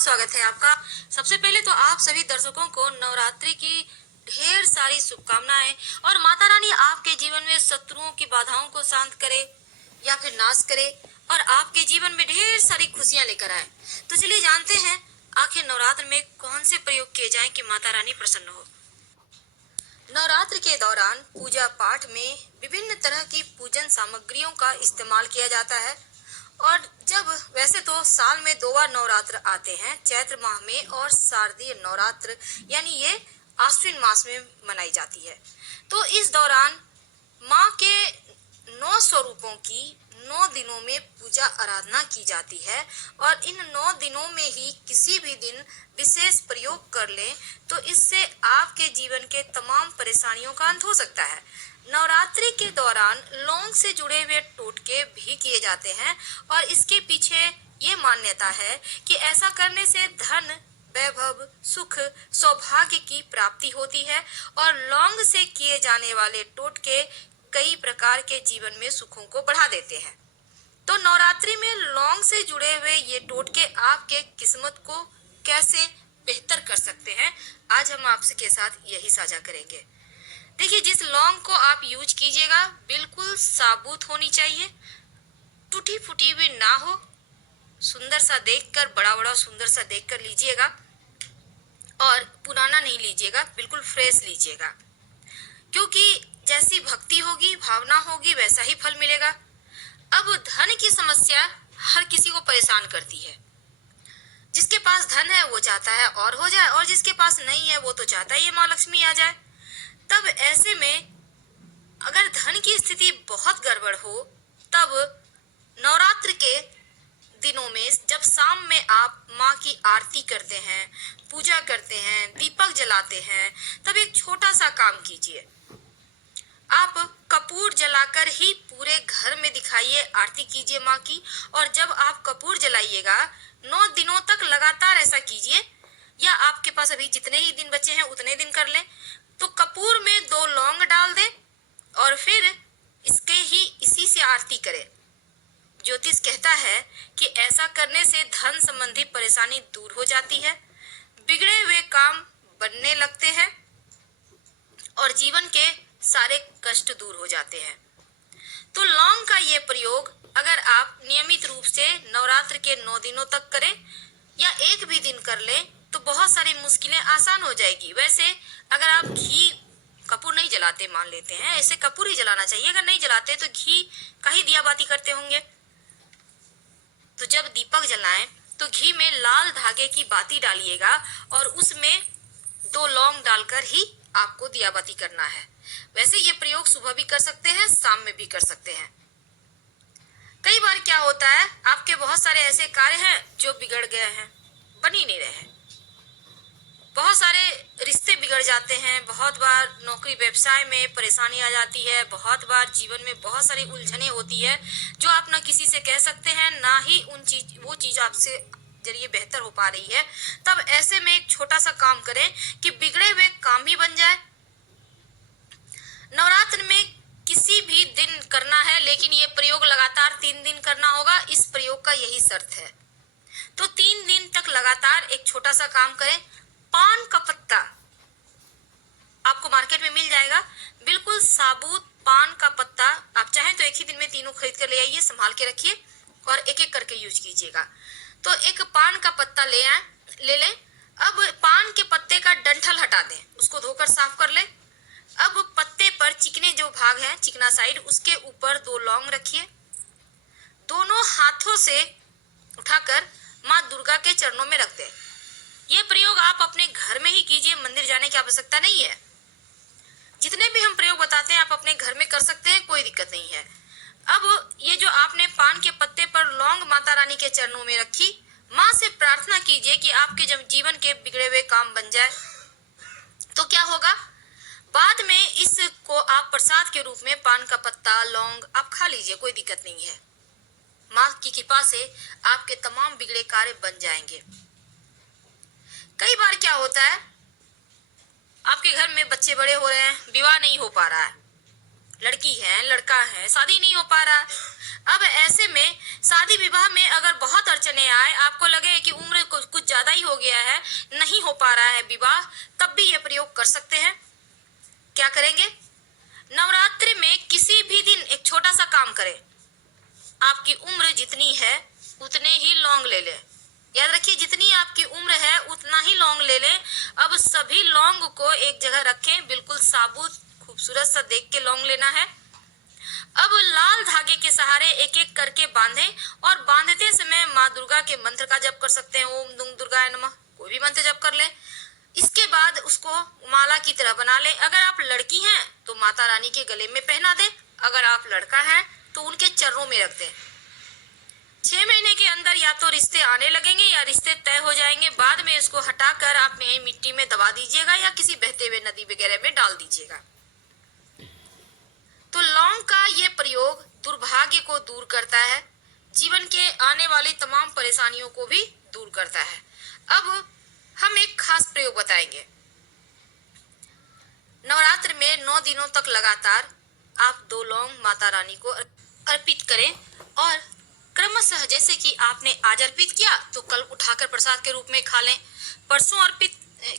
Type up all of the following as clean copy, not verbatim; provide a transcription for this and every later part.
बहुत स्वागत है आपका। सबसे पहले तो आप सभी दर्शकों को नवरात्रि की ढेर सारी शुभकामनाएं और माता रानी आपके जीवन में शत्रुओं की बाधाओं को शांत करे या फिर नाश करे और आपके जीवन में ढेर सारी खुशियां लेकर आए। तो चलिए जानते हैं आखिर नवरात्र में कौन से प्रयोग किए जाएं कि माता रानी प्रसन्न हो। नवरात्र के दौरान पूजा पाठ में विभिन्न तरह की पूजन सामग्रियों का इस्तेमाल किया जाता है और जब वैसे तो साल में 2 बार नवरात्र आते हैं, चैत्र माह में और शारदीय नवरात्र यानी ये आश्विन मास में मनाई जाती है। तो इस दौरान माँ के 9 स्वरूपों की 9 दिनों में पूजा आराधना की जाती है और इन 9 दिनों में ही किसी भी दिन विशेष प्रयोग कर लें तो इससे आपके जीवन के तमाम परेशानियों का अंत हो सकता है। नवरात्रि के दौरान लौंग से जुड़े हुए टोटके भी किए जाते हैं और इसके पीछे ये मान्यता है कि ऐसा करने से धन, वैभव, सुख, सौभाग्य की प्राप्ति होती है और लौंग से किए जाने वाले टोटके कई प्रकार के जीवन में सुखों को बढ़ा देते हैं। तो नवरात्रि में लौंग से जुड़े हुए ये टोटके आपके किस्मत को कैसे बेहतर कर सकते हैं, आज हम आपसे के साथ यही साझा करेंगे। देखिए, जिस लौंग को आप यूज कीजिएगा बिल्कुल साबुत होनी चाहिए, टूटी फूटी हुई ना हो, सुंदर सा देखकर, बड़ा बड़ा सुंदर सा देखकर लीजिएगा और पुराना नहीं लीजिएगा, बिल्कुल फ्रेश लीजिएगा, क्योंकि जैसी भक्ति होगी, भावना होगी, वैसा ही फल मिलेगा। अब धन की समस्या हर किसी को परेशान करती है। जिसके पास धन है वो चाहता है और हो जाए, और जिसके पास नहीं है वो तो चाहता है ये माँ लक्ष्मी आ जाए। तब ऐसे में अगर धन की स्थिति बहुत गड़बड़ हो, तब नवरात्र के दिनों में जब शाम में आप माँ की आरती करते हैं, पूजा करते हैं, दीपक जलाते हैं, तब एक छोटा सा काम कीजिए। आप कपूर जलाकर ही पूरे घर में दिखाइए, आरती कीजिए माँ की। और जब आप कपूर जलाइएगा 9 दिनों तक लगातार ऐसा कीजिए, या आपके पास अभी जितने ही दिन बचे हैं उतने दिन कर लें। तो कपूर में 2 लौंग डाल दें और फिर इसी से आरती करें। ज्योतिष कहता है कि ऐसा करने से धन संबंधी परेशानी दूर हो जाती है, बिगड़े हुए काम बनने लगते हैं और जीवन के सारे कष्ट दूर हो जाते हैं। तो लौंग का ये प्रयोग अगर आप नियमित रूप से नवरात्र के 9 दिनों तक करें या एक भी दिन कर लें तो बहुत सारी मुश्किलें आसान हो जाएगी। वैसे अगर आप घी, कपूर नहीं जलाते मान लेते हैं, ऐसे कपूर ही जलाना चाहिए। अगर नहीं जलाते तो घी का ही दिया बाती करते होंगे। तो जब दीपक जलाएं तो घी में लाल धागे की बाती डालिएगा और उसमें 2 लौंग डालकर ही आपको दिया बाती करना है। वैसे ये प्रयोग सुबह भी कर सकते हैं, शाम में भी कर सकते हैं। कई बार क्या होता है, आपके बहुत सारे ऐसे कार्य हैं जो बिगड़ गए हैं, बन ही नहीं रहे हैं। बहुत सारे रिश्ते बिगड़ जाते हैं, बहुत बार नौकरी व्यवसाय में परेशानी आ जाती है, बहुत बार जीवन में बहुत सारी उलझने होती है जो आप ना किसी से कह सकते हैं, ना ही वो चीज आपसे जरिए बेहतर हो पा रही है। तब ऐसे में एक छोटा सा काम करें कि बिगड़े हुए काम ही बन जाए। नवरात्र में किसी भी दिन करना है, लेकिन ये प्रयोग लगातार 3 दिन करना होगा। इस प्रयोग का यही शर्त है। तो 3 दिन तक लगातार एक छोटा सा काम करें। पान का पत्ता आपको मार्केट में मिल जाएगा, बिल्कुल साबुत पान का पत्ता। आप चाहें तो एक ही दिन में तीनों खरीद कर ले आइए, संभाल के रखिए और एक एक करके यूज कीजिएगा। तो एक पान का पत्ता ले लें। अब पान के पत्ते का डंठल हटा दें, उसको धोकर साफ कर लें। अब पत्ते पर चिकने जो भाग है, चिकना साइड, उसके ऊपर 2 लौंग रखिए। दोनों हाथों से उठाकर माँ दुर्गा के चरणों में रख दें। ये प्रयोग आप अपने घर में ही कीजिए, मंदिर जाने की आवश्यकता नहीं है। जितने भी हम प्रयोग बताते हैं आप अपने घर में कर सकते हैं, कोई दिक्कत नहीं है। अब ये जो आपने पान के पत्ते पर लौंग माता रानी के चरणों में रखी, माँ से प्रार्थना कीजिए कि आपके जब जीवन के बिगड़े हुए काम बन जाए। तो क्या होगा, बाद में इसको आप प्रसाद के रूप में पान का पत्ता, लौंग आप खा लीजिए, कोई दिक्कत नहीं है। माँ की कृपा से आपके तमाम बिगड़े कार्य बन जाएंगे। कई बार क्या होता है, आपके घर में बच्चे बड़े हो रहे हैं, विवाह नहीं हो पा रहा है, लड़की है, लड़का है, शादी नहीं हो पा रहा। अब ऐसे में शादी विवाह में अगर बहुत अड़चने आए, आपको लगे कि उम्र कुछ ज्यादा ही हो गया है, नहीं हो पा रहा है विवाह, तब भी ये प्रयोग कर सकते हैं। क्या करेंगे? नवरात्रि में किसी भी दिन एक छोटा सा काम करें। आपकी उम्र जितनी है उतने ही लौंग ले लें। याद रखिए, जितनी आपकी उम्र है उतना ही लौंग ले लें। अब सभी लौंग को एक जगह रखें, बिल्कुल साबुत खूबसूरत सा देख के लौंग लेना है। अब लाल धागे के सहारे एक एक करके बांधें और बांधते समय माँ दुर्गा के मंत्र का जप कर सकते हैं। ओम दुंग दुर्गाय नमः, कोई भी मंत्र जप कर लें। इसके बाद उसको माला की तरह बना लें। अगर आप लड़की हैं तो माता रानी के गले में पहना दें, अगर आप लड़का है तो उनके चरणों में रख दें। 6 महीने के अंदर या तो रिश्ते आने लगेंगे या रिश्ते तय हो जाएंगे। बाद में इसको हटाकर आप मिट्टी में दबा दीजिएगा या किसी बहते हुए नदी वगैरह में डाल दीजिएगा। तो लौंग का ये प्रयोग दुर्भाग्य को दूर करता है, जीवन के आने वाली तमाम परेशानियों को भी दूर करता है। अब हम एक खास प्रयोग बताएंगे। नवरात्र में 9 दिनों तक लगातार आप 2 लौंग माता रानी को अर्पित करें और क्रमशः, जैसे कि आपने आज अर्पित किया तो कल उठाकर प्रसाद के रूप में खा लें, परसों अर्पित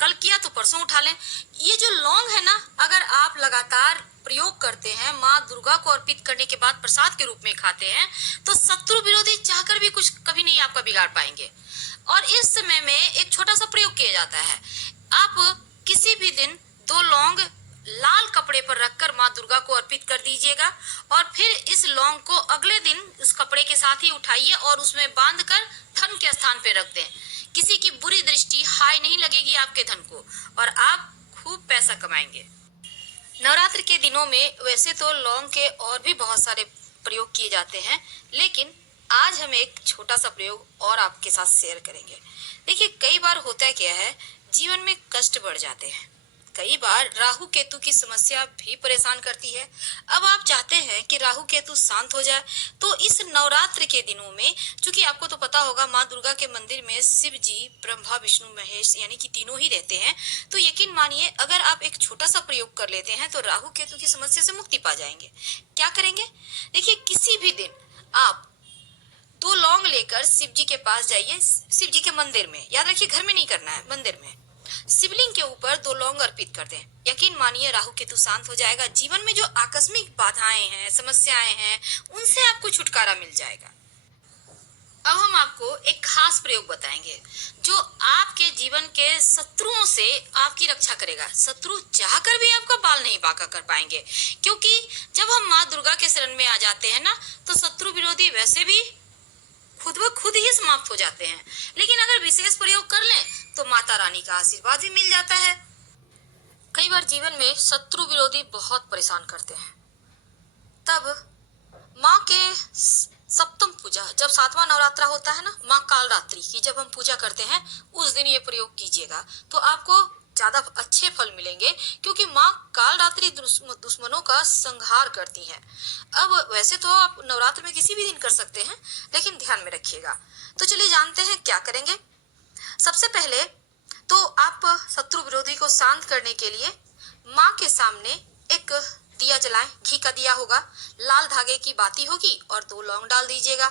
कल किया तो परसों उठा लें। ये जो लौंग है ना, अगर आप लगातार प्रयोग करते हैं, माँ दुर्गा को अर्पित करने के बाद प्रसाद के रूप में खाते हैं, तो शत्रु विरोधी चाहकर भी कुछ कभी नहीं आपका बिगाड़ पाएंगे। और इस समय में एक छोटा सा प्रयोग किया जाता है। आप किसी भी दिन 2 लौंग लाल कपड़े पर रखकर माँ दुर्गा को अर्पित कर दीजिएगा और फिर इस लौंग को अगले दिन उस कपड़े के साथ ही उठाइए और उसमें बांधकर धन के स्थान पे रख दें। किसी की बुरी दृष्टि हाय नहीं लगेगी आपके धन को और आप खूब पैसा कमाएंगे। नवरात्र के दिनों में वैसे तो लौंग के और भी बहुत सारे प्रयोग किए जाते हैं, लेकिन आज हम एक छोटा सा प्रयोग और आपके साथ शेयर करेंगे। देखिए, कई बार होता है क्या है, जीवन में कष्ट बढ़ जाते हैं। कई बार राहु केतु की समस्या भी परेशान करती है। अब आप चाहते हैं कि राहु केतु शांत हो जाए, तो इस नवरात्र के दिनों में, चूंकि आपको तो पता होगा माँ दुर्गा के मंदिर में शिव जी, ब्रह्मा, विष्णु, महेश यानी कि तीनों ही रहते हैं, तो यकीन मानिए अगर आप एक छोटा सा प्रयोग कर लेते हैं तो राहु केतु की समस्या से मुक्ति पा जाएंगे। क्या करेंगे? देखिए, किसी भी दिन आप 2 लौंग लेकर शिव जी के पास जाइए, शिव जी के मंदिर में, याद रखिए घर में नहीं करना है, मंदिर में शिवलिंग के ऊपर 2 लौंग अर्पित कर दें। यकीन मानिए राहु केतु शांत हो जाएगा। जीवन में जो आकस्मिक बाधाएं हैं, समस्याएं हैं, उनसे आपको छुटकारा मिल जाएगा। अब हम आपको एक खास प्रयोग बताएंगे जो आपके जीवन के शत्रुओं से आपकी रक्षा करेगा। शत्रु चाहकर भी आपका बाल नहीं बांका कर पाएंगे, क्योंकि जब हम माँ दुर्गा के शरण में आ जाते हैं ना, तो शत्रु विरोधी वैसे भी खुद ब खुद ही समाप्त हो जाते हैं। लेकिन अगर विशेष प्रयोग कर लें तो माता रानी का आशीर्वाद भी मिल जाता है। कई बार जीवन में शत्रु विरोधी बहुत परेशान करते हैं, तब माँ के सप्तम पूजा, जब 7वां नवरात्रा होता है ना, माँ कालरात्रि की जब हम पूजा करते हैं, उस दिन ये प्रयोग कीजिएगा तो आपको ज्यादा अच्छे फल मिलेंगे, क्योंकि माँ कालरात्रि दुश्मनों का संहार करती हैं। अब वैसे तो आप नवरात्र में किसी भी दिन कर सकते हैं, लेकिन ध्यान में रखिएगा। तो चलिए जानते हैं क्या करेंगे। सबसे पहले तो आप शत्रु विरोधी को शांत करने के लिए माँ के सामने एक दिया जलाएं। घी का दिया होगा, लाल धागे की बाती होगी और 2 लौंग डाल दीजिएगा।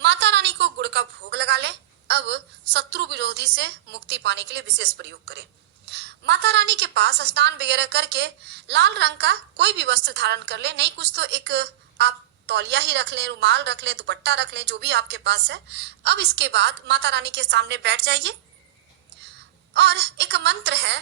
माता रानी को गुड़ का भोग लगा लें। अब शत्रु विरोधी से मुक्ति पाने के लिए विशेष प्रयोग करें। माता रानी के पास स्नान वगैरह करके लाल रंग का कोई भी वस्त्र धारण कर ले, नहीं कुछ तो एक आप तौलिया ही रख लें, रुमाल रख लें, दुपट्टा रख लें, जो भी आपके पास है। अब इसके बाद माता रानी के सामने बैठ जाइए और एक मंत्र है,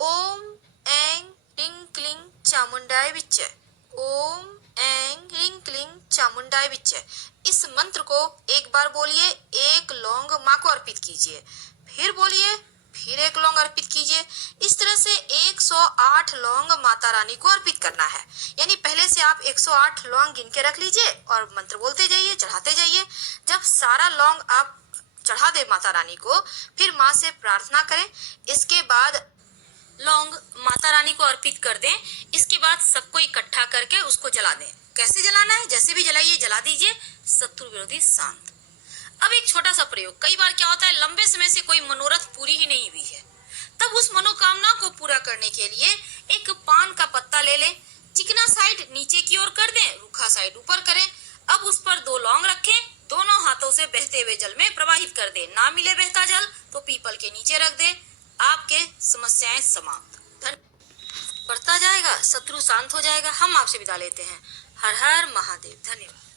ओम ऐं ह्रीं क्लीं चामुंडाय विच्चे, ओम ऐं ह्रीं क्लीं चामुंडाय विच्चे। इस मंत्र को एक बार बोलिए, 1 लौंग माँ को अर्पित कीजिए, फिर बोलिए, फिर 1 लौंग अर्पित कीजिए। इस तरह से 108 लौंग माता रानी को अर्पित करना है। यानी पहले से आप 108 लौंग गिन के रख लीजिए और मंत्र बोलते जाइए, चढ़ाते जाइए। जब सारा लौंग आप चढ़ा दे माता रानी को, फिर माँ से प्रार्थना करें। इसके बाद लौंग माता रानी को अर्पित कर दें। इसके बाद सबको इकट्ठा करके उसको जला दें। कैसे जलाना है? जैसे भी जलाइए, जला दीजिए। शत्रु विरोधी शांत। अब एक छोटा सा प्रयोग। कई बार क्या होता है, लंबे समय से कोई मनोरथ पूरी ही नहीं हुई है, तब उस मनोकामना को पूरा करने के लिए एक पान का पत्ता ले लें, चिकना साइड नीचे की ओर कर दें, रूखा साइड ऊपर करें। अब उस पर 2 लौंग रखें, दोनों हाथों से बहते हुए जल में प्रवाहित कर दे। ना मिले बहता जल तो पीपल के नीचे रख दे। आपके समस्याएं समाप्त। बढ़ता जाएगा, शत्रु शांत हो जाएगा। हम आपसे विदा लेते हैं। हर हर महादेव। धन्यवाद।